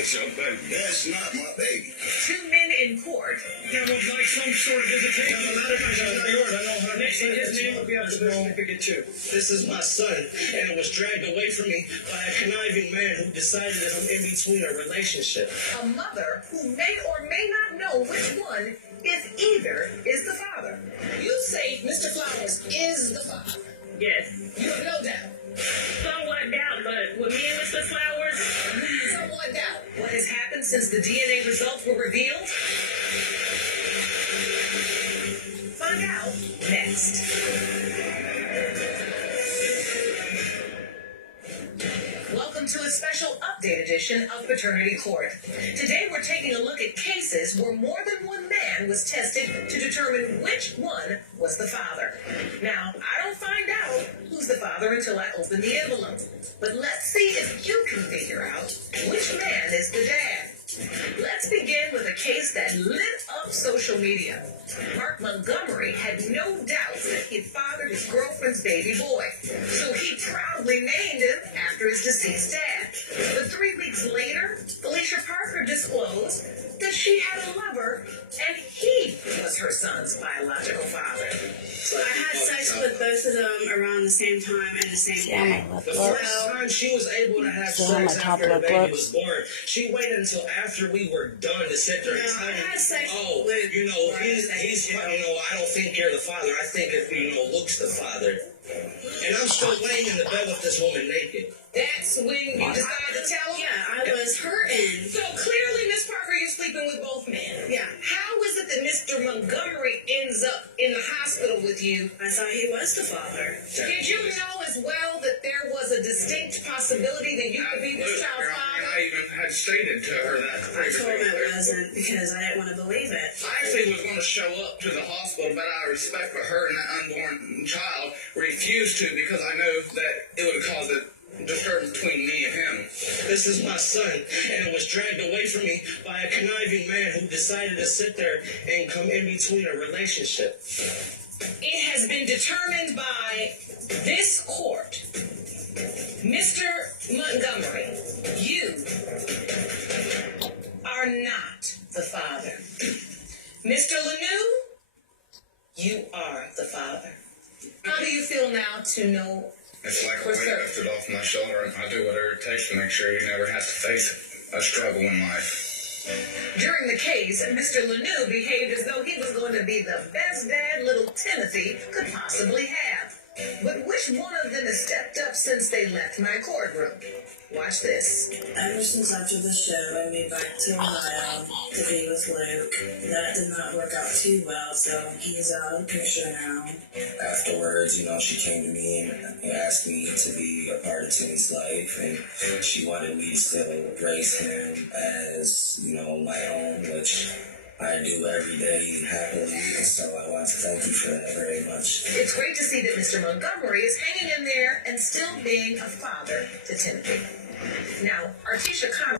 That's your baby. That's not my baby. Two men in court. There was like some sort of visitation. No, not if it's not yours. I know how to Next, his name will be on the birth certificate too. This is my son, and it was dragged away from me by a conniving man who decided that I'm in between a relationship. A mother who may or may not know which one, if either, is the father. You say Mr. Flowers is the father. Yes. You have no doubt. Somewhat doubt, but with me and Mr. Flowers, Somewhat doubt. What has happened since the DNA results were revealed? Find out next. Welcome to a special update edition of Paternity Court. Today we're taking a look at cases where more than one man was tested to determine which one was the father. Now, I don't find out who's the father until I open the envelope. But let's see if you can figure out which man is the dad. Let's begin with a case that lit up social media. Mark Montgomery had no doubt that he'd fathered his girlfriend's baby boy, so he proudly named him after his deceased dad. But 3 weeks later, Felicia Parker disclosed that she had a lover, and he was her son's biological father. I had sex with both of them around the same time and the same day. The first time she was able to have sex after the baby was born, she waited until after we were done to sit there and tell I had sex oh, with you know, he's, you know, I don't think you're the father. I think if, you know, Luke's the father. And I'm still laying in the bed with this woman naked. That's when you decided to tell him? Yeah, I was hurting. So clearly, Miss Parker, you're sleeping with both men. Yeah. How is it that Mr. Montgomery ends up in the hospital with you? I thought he was the father. Did you know as well that there was a distinct possibility that you could be this child's father? I even had stated to her that I told him it wasn't because I didn't want to believe it. I actually was going to show up to the hospital, but out of respect for her and that unborn child, refused to because I know that it would have caused a disturbance between me and him. This is my son, and it was dragged away from me by a conniving man who decided to sit there and come in between a relationship. It has been determined by this court, Mr. Montgomery, you are not the father. Mr. Lanou, you are the father. How do you feel now to know? It's like a For weight certain. lifted off my shoulder, and I do whatever it takes to make sure he never has to face a struggle in life. During the case, Mr. Lanou behaved as though he was going to be the best dad little Timothy could possibly have. But which one of them has stepped up since they left my courtroom? Watch this. Ever since after the show, I moved back to Ohio to be with Luke. That did not work out too well, so he's out of the picture now. Afterwards, you know, she came to me and asked me to be a part of Timmy's life, and she wanted me to still raise him as, you know, my own, which I do every day happily, and so I want to thank you for that very much. It's great to see that Mr. Montgomery is hanging in there and still being a father to Timothy. Now, Artisha Connor